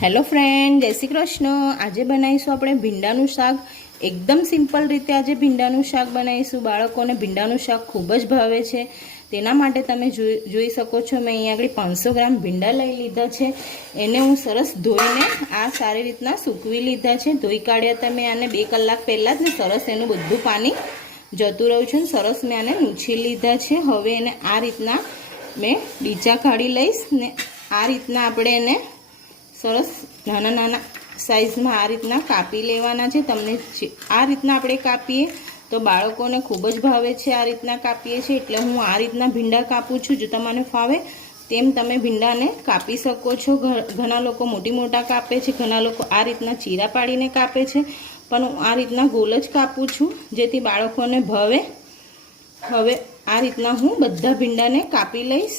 Hello friend, જય શ્રી કૃષ્ણ. આજે બનાવીશું આપણે ભીંડાનું શાક. એકદમ સિમ્પલ રીતે આજે ભીંડાનું શાક બનાવીશું. બાળકોને ભીંડાનું શાક ખૂબ જ ભાવે છે. તેના માટે તમે જોઈ શકો છો, મેં અહીંયા આગળ પાંચસો ગ્રામ ભીંડા લઈ લીધા છે. એને હું સરસ ધોઈને આ સારી રીતના સૂકવી લીધા છે. ધોઈ કાઢ્યા તમે આને બે કલાક પહેલાં જ ને સરસ એનું બધું પાણી જતું રહ્યું છે સરસ મેં આને લૂછી લીધા છે. હવે એને આ રીતના મેં ડીચા કાઢી લઈશ ને આ રીતના આપણે એને સરસ નાના નાના સાઇઝમાં આ રીતના કાપી લેવાના છે. તમને આ રીતના આપણે કાપીએ તો બાળકોને ખૂબ જ ભાવે છે આ રીતના કાપીએ છીએ એટલે હું આ રીતના ભીંડા કાપું છું. જો તમને ફાવે તેમ તમે ભીંડાને કાપી શકો છો. ઘણા લોકો મોટી મોટા કાપે છે. ઘણા લોકો આ રીતના ચીરા પાડીને કાપે છે. પણ હું આ રીતના ગોલ જ કાપું છું. જેથી બાળકોને ભાવે, હવે આ રીતના હું બધા ભીંડાને કાપી લઈશ.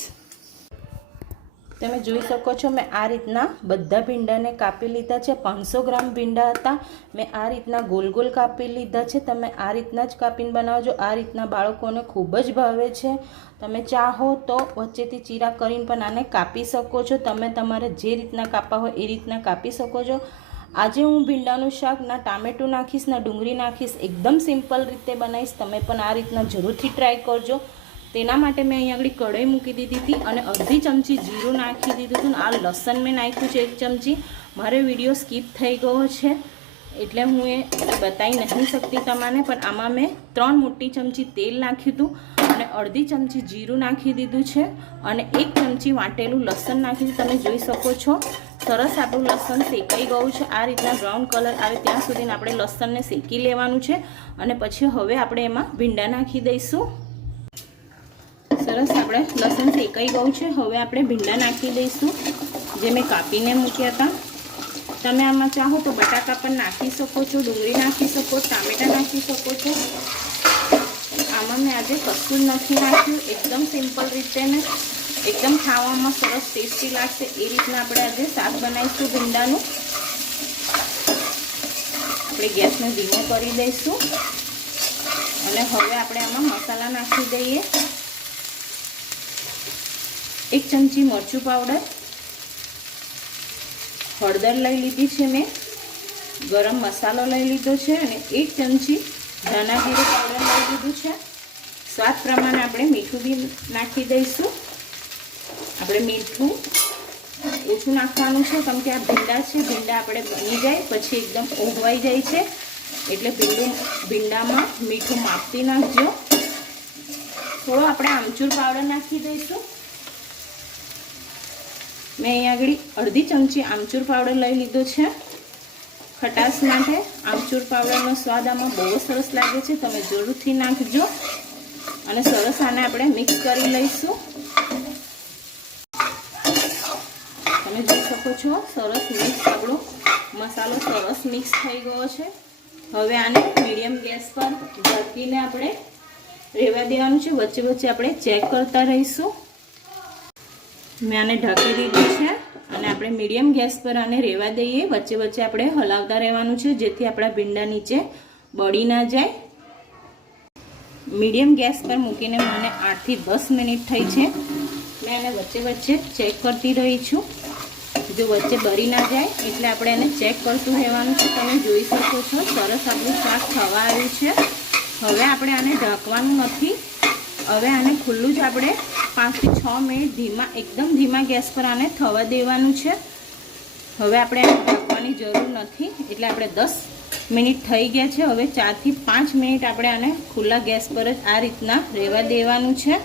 તમે જોઈ શકો છો, મેં આ રીતના બધા ભીંડાને કાપી લીધા છે. પાંચસો ગ્રામ ભીંડા હતા. મેં આ રીતના ગોલ ગોલ કાપી લીધા છે. તમે આ રીતના જ કાપીને બનાવજો. આ રીતના બાળકોને ખૂબ જ ભાવે છે. તમે ચાહો તો વચ્ચેથી ચીરા કરીને પણ આને કાપી શકો છો. તમે તમારે જે રીતના કાપવા હોય એ રીતના કાપી શકો છો. આજે હું ભીંડાનું શાક ના ટામેટું નાખીશ, ના ડુંગળી નાખીશ, એકદમ સિમ્પલ રીતે બનાવીશ. તમે પણ આ રીતના જરૂરથી ટ્રાય કરજો. તેના માટે મેં અહીંયા આગળ કઢાઈ મૂકી દીધી હતી અને અડધી ચમચી જીરું નાખી દીધું હતું આ લસણ મેં નાખ્યું છે એક ચમચી. મારે વીડિયો સ્કીપ થઈ ગયો છે એટલે હું એ બતાવી નથી શકતી તમને, પણ આમાં મેં ત્રણ મોટી ચમચી તેલ નાખ્યું હતું અને અડધી ચમચી જીરું નાખી દીધું છે અને એક ચમચી વાટેલું લસણ નાખી તમે જોઈ શકો છો, સરસ આપણું લસણ શેકાઈ ગયું છે. આ રીતના બ્રાઉન કલર આવે ત્યાં સુધીને આપણે લસણને શેકી લેવાનું છે અને પછી હવે આપણે એમાં ભીંડા નાખી દઈશું. સરસ આપણે લસણ શેકાઈ ગયું છે. હવે આપણે ભીંડા નાખી દઈશું, જે મેં કાપીને મૂક્યા હતા. તમે આમાં ચાહો તો બટાકા પણ નાખી શકો છો, ડુંગળી નાખી શકો, ટામેટાં નાખી શકો છો. આમાં મેં આજે કશું નથી નાખ્યું. એકદમ સિમ્પલ રીતે ને એકદમ ખાવામાં સરસ ટેસ્ટી લાગશે એ રીતના આપણે આજે શાક બનાવીશું ભીંડાનું. આપણે ગેસને ધીમો કરી દઈશું. અને હવે આપણે આમાં મસાલા નાખી દઈએ. એક ચમચી મરચું પાવડર હળદર લઈ લીધી છે મેં, ગરમ મસાલો લઈ લીધો છે અને એક ચમચી ધાણા જીરું પાવડર લઈ લીધું છે. સ્વાદ પ્રમાણે આપણે મીઠું બી નાખી દઈશું. આપણે મીઠું ઓછું નાખવાનું છે, કેમ કે આ ભીંડા છે, ભીંડા આપણે બની જાય, પછી એકદમ ઓગવાઈ જાય છે, એટલે ભીંડું, ભીંડામાં મીઠું માપતી નાખજો. થોડો આપણે આમચૂર પાવડર નાખી દઈશું. મેં અહીંયા આગળ અડધી ચમચી આમચૂર પાવડર લઈ લીધો છે. ખટાશ માટે આમચૂર પાવડરનો સ્વાદ આમાં બહુ સરસ લાગે છે. તમે જરૂરથી નાખજો. અને સરસ આને આપણે મિક્સ કરી લઈશું. તમે જોઈ શકો છો, સરસ મિક્સ આપણો મસાલો સરસ મિક્સ થઈ ગયો છે. હવે આને મીડિયમ ગેસ પર ઢાંકીને આપણે રહેવા દેવાનું છે. વચ્ચે વચ્ચે આપણે ચેક કરતા રહીશું. મેં આને ઢાંકી દીધું છે અને આપણે મીડિયમ ગેસ પર આને રહેવા દઈએ. વચ્ચે વચ્ચે આપણે હલાવતા રહેવાનું છે જેથી આપણા ભીંડા નીચે બળી ના જાય. મીડિયમ ગેસ પર મૂકીને મને આઠથી દસ મિનિટ થઈ છે. મેં એને વચ્ચે વચ્ચે ચેક કરતી રહી છું. જો વચ્ચે બળી ના જાય એટલે આપણે એને ચેક કરતું રહેવાનું છે. તમે જોઈ શકો છો, સરસ આપણું શાક થવા આવ્યું છે. હવે આપણે આને ઢાંકવાનું નથી. હવે આને ખુલ્લું જ આપણે પાંચથી છ મિનિટ ધીમા, એકદમ ધીમા ગેસ પર આને થવા દેવાનું છે. હવે આપણે આને ઢાંકવાની જરૂર નથી, એટલે આપણે દસ મિનિટ થઈ ગયા છે. હવે ચારથી પાંચ મિનિટ આપણે આને ખુલ્લા ગેસ પર જ આ રીતના રહેવા દેવાનું છે.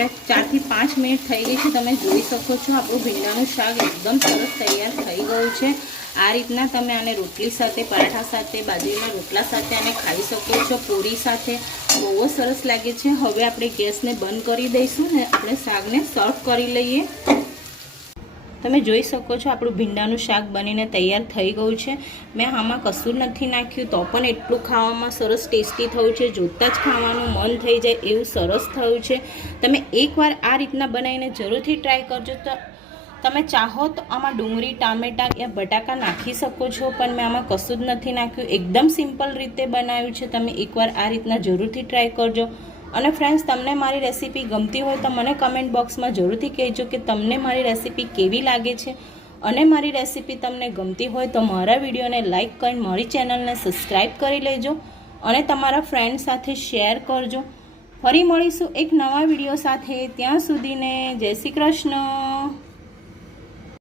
આપણે ચારથી પાંચ મિનિટ થઈ ગઈ છે. તમે જોઈ શકો છો આપણું ભીંડાનું શાક એકદમ સરસ તૈયાર થઈ ગયું છે. આ રીતના તમે આને રોટલી સાથે, પરાઠા સાથે, બાજરીના રોટલા સાથે આને ખાઈ શકો છો. પૂરી સાથે બહુ સરસ લાગે છે. હવે આપણે ગેસને બંધ કરી દઈશું ને આપણે શાકને સર્વ કરી લઈએ. તમે જોઈ શકો છો આપણું ભીંડાનું શાક બનીને તૈયાર થઈ ગયું છે. મેં આમાં કશું નથી નાખ્યું, તો પણ એટલું ખાવામાં સરસ ટેસ્ટી થયું છે. જોતાં જ ખાવાનું મન થઈ જાય એવું સરસ થયું છે. તમે એકવાર આ રીતના બનાવીને જરૂરથી ટ્રાય કરજો. તો તમે ચાહો તો આમાં ડુંગળી, ટામેટાં યા બટાકા નાખી શકો છો, પણ મેં આમાં કશું જ નથી નાખ્યું. એકદમ સિમ્પલ રીતે બનાવ્યું છે. તમે એકવાર આ રીતના જરૂરથી ટ્રાય કરજો. અને ફ્રેન્ડ્સ તમને મારી રેસીપી ગમતી હોય તો મને કમેન્ટ બોક્સમાં જરૂરથી કહેજો કે તમને મારી રેસીપી કેવી લાગે છે. અને મારી રેસીપી તમને ગમતી હોય તો મારા વિડીયોને લાઇક કરી મારી ચેનલને સબસ્ક્રાઈબ કરી લેજો અને તમારા ફ્રેન્ડ સાથે શેર કરજો. ફરી મળીશું એક નવા વીડિયો સાથે. ત્યાં સુધીને જય શ્રી કૃષ્ણ.